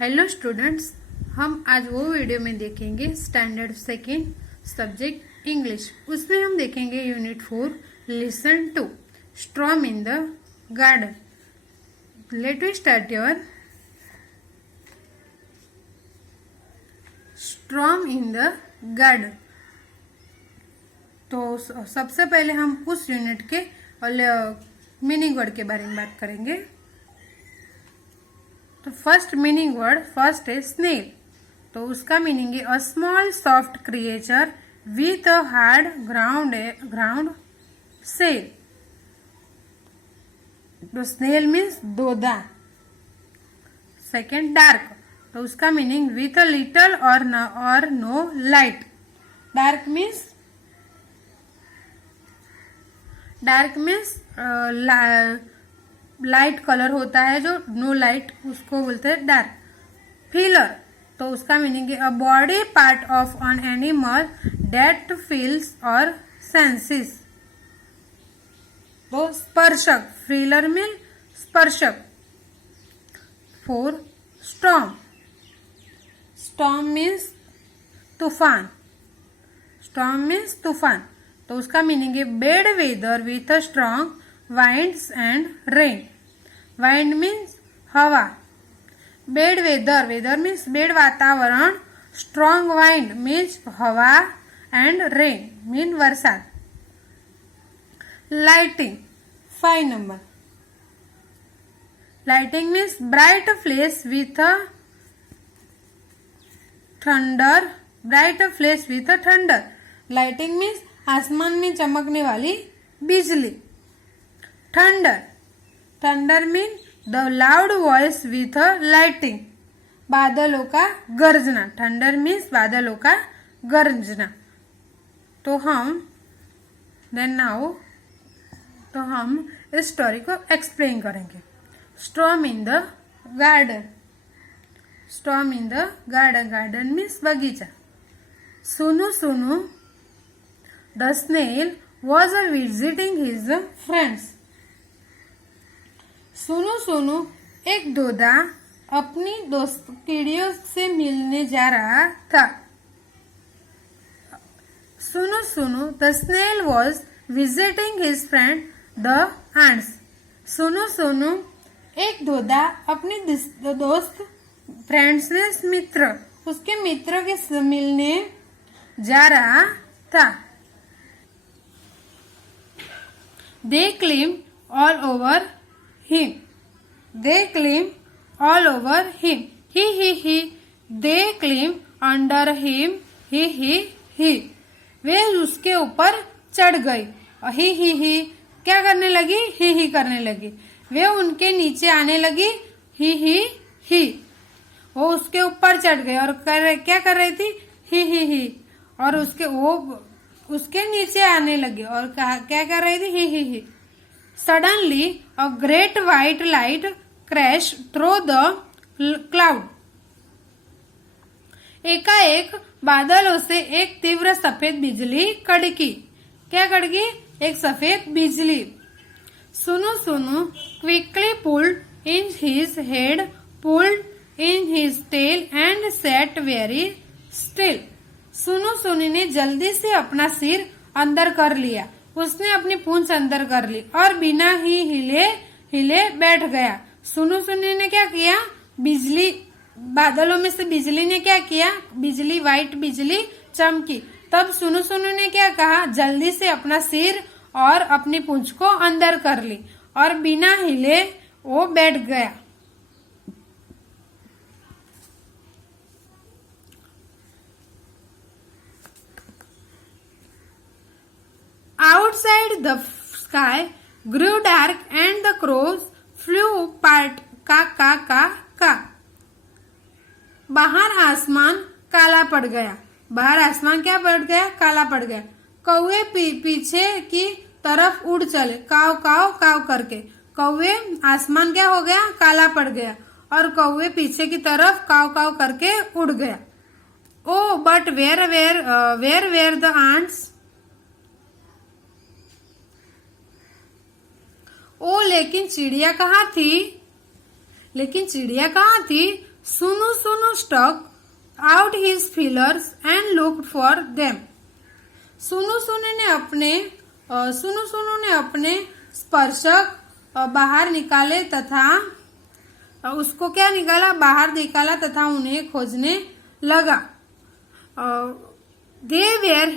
Hello students, हम आज वो वीडियो में देखेंगे स्टैंडर्ड सेकेंड सब्जेक्ट इंग्लिश। उसमें हम देखेंगे unit 4 listen to storm in the garden. Let we start your storm in the garden. तो सबसे पहले हम उस यूनिट के मीनिंग वर्ड के बारे में बात करेंगे। तो फर्स्ट मीनिंग वर्ड फर्स्ट है स्नेल। तो उसका मीनिंग है a small soft creature with a hard ground shell. तो स्नेल मीन्स दोदा। Second dark. तो उसका meaning with a little or no light. Dark means light colour होता है जो नो लाइट, उसको बोलते हैं डार्क। फीलर। तो उसका मीनिंग है a body part of an animal that feels or senses. तो स्पर्शक। फीलर मीन स्पर्शक। 4 स्टॉर्म। स्टॉर्म मीन्स तूफान। तो उसका मीनिंग है bad weather with a strong winds and rain. Wind means हवा। बेड वेदर मीन्स बेड वातावरण। स्ट्रॉन्ग वाइंड मीन्स हवा एंड रेन मीन बरसात। लाइटिंग 5 नंबर। Lightning means bright flash with a thunder. Lightning means आसमान में चमकने वाली बिजली। Thunder mean the loud voice with a lightning. बादलों का गर्जना। थंडर मीन्स बादलों का गर्जना। तो हम इस स्टोरी को एक्सप्लेन करेंगे। Storm in the garden. Garden means बगीचा। Sunu the snail was visiting his friends। सुनु एक दोदा अपनी दोस्त कीड़ियों से मिलने जा रहा था। Sunu the snail was visiting his friend the ants। सुनु एक दोदा अपनी दोस्त फ्रेंड्स में मित्र उसके मित्र के मिलने जा रहा था। They climbed all over him। He। They climbed under him। He। वे उसके ऊपर चढ़ गई। ही क्या करने लगी? ही करने लगी। वे उनके नीचे आने लगी। ही। वो उसके ऊपर चढ़ गई और क्या कर रही थी? ही। और उसके नीचे आने लगी और क्या कर रही थी? ही। Suddenly a great white light crash through the cloud. एकाएक बादलों से एक तीव्र सफेद बिजली कड़की। क्या कड़की? एक सफेद बिजली। Sunu quickly pulled in his head, pulled in his tail and sat very still. Sunu ने जल्दी से अपना सिर अंदर कर लिया। उसने अपनी पूंछ अंदर कर ली और बिना ही हिले बैठ गया। सुनु ने क्या किया? बिजली बादलों में से बिजली ने क्या किया? बिजली व्हाइट बिजली चमकी। तब सुनु ने क्या कहा? जल्दी से अपना सिर और अपनी पूंछ को अंदर कर ली और बिना हिले वो बैठ गया। Outside the sky grew dark and the crows flew part का। बाहर आसमान काला पड़ गया। क्या पड़ गया? काला पड़ गया। कौवे पीछे की तरफ उड़ चले, काव करके। कौवे आसमान क्या हो गया? काला पड़ गया और कौवे पीछे की तरफ काव करके उड़ गया। Oh but where the ants। लेकिन चिड़िया कहाँ थी? Sunu Sunu stuck out his feelers and looked for them. Sunu Sunu ने अपने स्पर्शक बाहर निकाले तथा उसको क्या निकाला, बाहर निकाला तथा उन्हें खोजने लगा। They were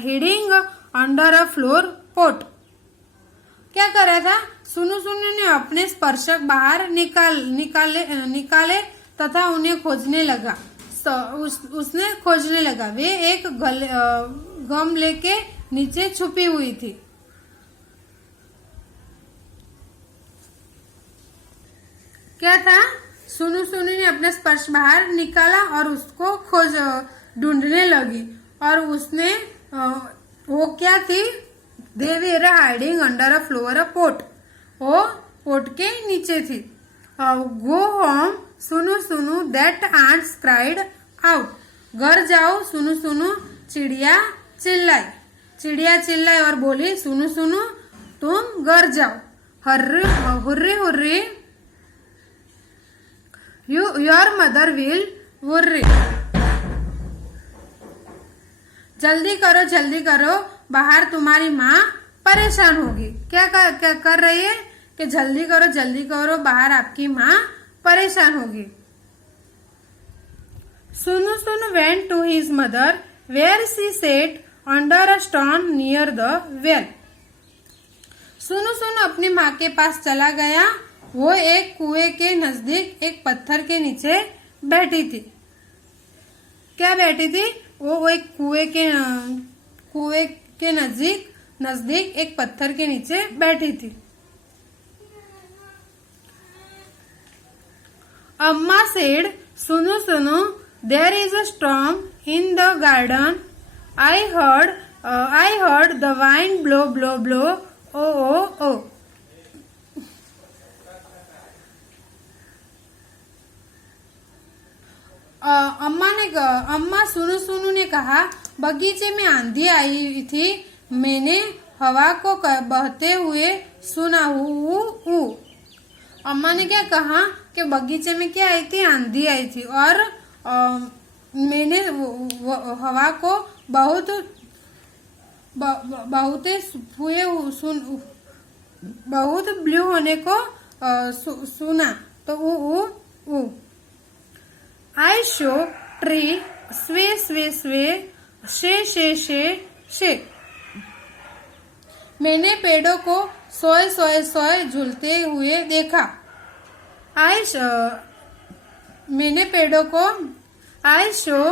hiding under a flower pot. क्या कर रहा था, सुनु सुनु ने अपने स्पर्शक बाहर निकाले तथा उन्हें खोजने लगा। उसने खोजने लगा, वे एक गमले के नीचे छुपी हुई थी। क्या था, सुनु सुनु ने अपना स्पर्श बाहर निकाला और उसको ढूंढने लगी और उसने वो क्या थी, they were hiding under a flower pot, वो पोट के नीचे थी। गो होम सुनु सुनु दैट आंट्स क्राइड आउट। घर जाओ सुनु सुनु चिड़िया चिल्लाई और बोली, सुनु सुनु तुम घर जाओ। Hurry hurry your mother will worry. जल्दी करो बाहर तुम्हारी माँ परेशान होगी। क्या कर रही है कि जल्दी करो बाहर आपकी माँ परेशान होगी। Sunu Sunu went to his mother where she sat under a stone near the well. Sunu Sunu अपनी माँ के पास चला गया, वो एक कुएं के नजदीक एक पत्थर के नीचे बैठी थी। क्या बैठी थी, वो एक कुएं के नजदीक एक पत्थर के नीचे बैठी थी। अम्मा said, Sunu Sunu there is a storm in the garden. I heard the wind blow blow blow oh oh oh. अम्मा सुनु सुनु ने कहा, बगीचे में आंधी आई थी, मैंने हवा को बहते हुए सुना। अम्मा ने क्या कहा कि बगीचे में क्या आई थी, आंधी आई थी और मैंने हवा को बहुत ब्लू होने को सुना। तो ऊ I show tree sway शे। मैंने पेड़ों को सोए झूलते हुए देखा। मैंने पेड़ों को I show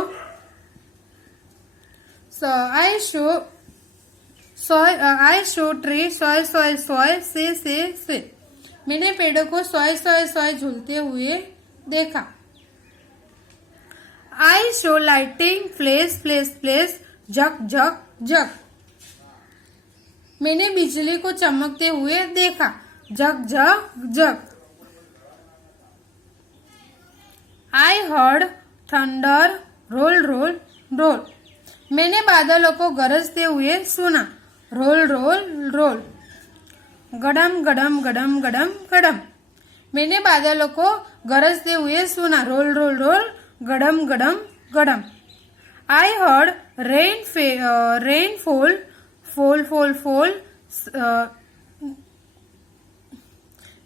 tree सोए से। मैंने पेड़ों को सोए झूलते हुए देखा। I show lighting flash जग। मैंने बिजली को चमकते हुए देखा, जग। I heard thunder roll। मैंने बादलों को गरजते हुए सुना, रोल। गडम। मैंने बादलों को गरजते हुए सुना, रोल। गडम। I heard rain fall।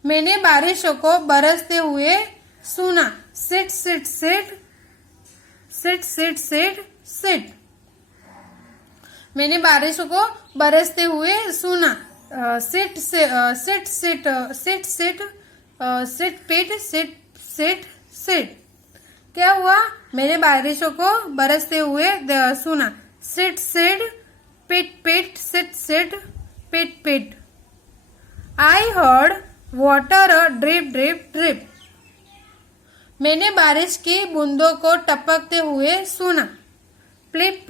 मैंने बारिशों को बरसते हुए सुना, सिट। मैंने बारिशों को बरसते हुए सुना, सिट। क्या हुआ, मैंने बारिशों को बरसते हुए सुना, सिट पिट सिट। I heard water drip. मैंने बारिश की बूंदों को टपकते हुए सुना, प्लिप।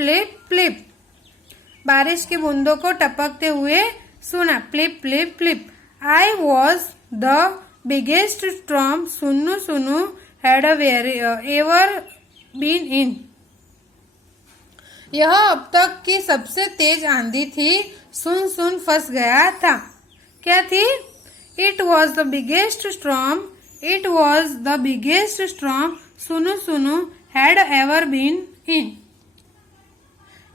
बारिश की बूंदों को टपकते हुए सुना, प्लिप। I was the biggest storm सुनु had ever been in। यह अब तक की सबसे तेज आंधी थी, सुन फंस गया था। क्या थी, It was the biggest storm सुनु सुनु हैड एवर बीन इन।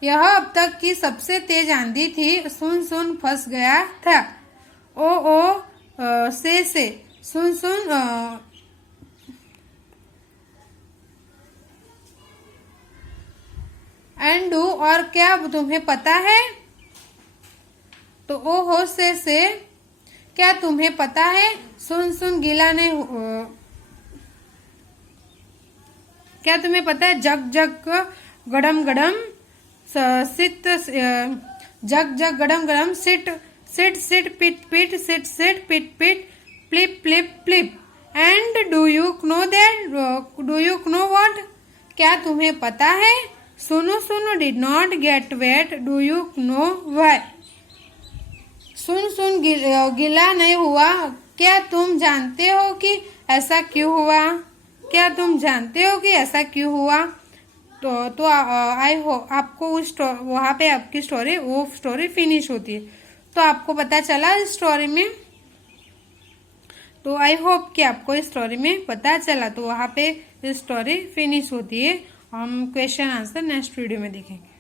यह अब तक की सबसे तेज आंधी थी। सुन सुन फंस गया था। ओ से सुन सुन एंड डू और क्या तुम्हें पता है? तो ओ हो से क्या तुम्हें पता है? सुन सुन गीला नहीं क्या तुम्हें पता है? जग जग गड़म गड़म सिट जग जग गड़म गड़म सिट सिट सिट पिट पिट सिट सिट पिट पिट फ्लिप फ्लिप फ्लिप। And do you know that? Do you know what? क्या तुम्हें पता है? सुनो सुनो did not get wet. Do you know why? सुन सुन गीला नहीं हुआ। क्या तुम जानते हो कि ऐसा क्यों हुआ? क्या तुम जानते हो कि ऐसा क्यों हुआ? तो आई हो आपको उस वहां पे आपकी वो स्टोरी फिनिश होती है। तो आपको पता चला इस स्टोरी में? तो आई होप कि आपको इस स्टोरी में पता चला। तो वहां पे इस स्टोरी फिनिश होती है। हम क्वेश्चन आंसर नेक्स्ट वीडियो में देखेंगे।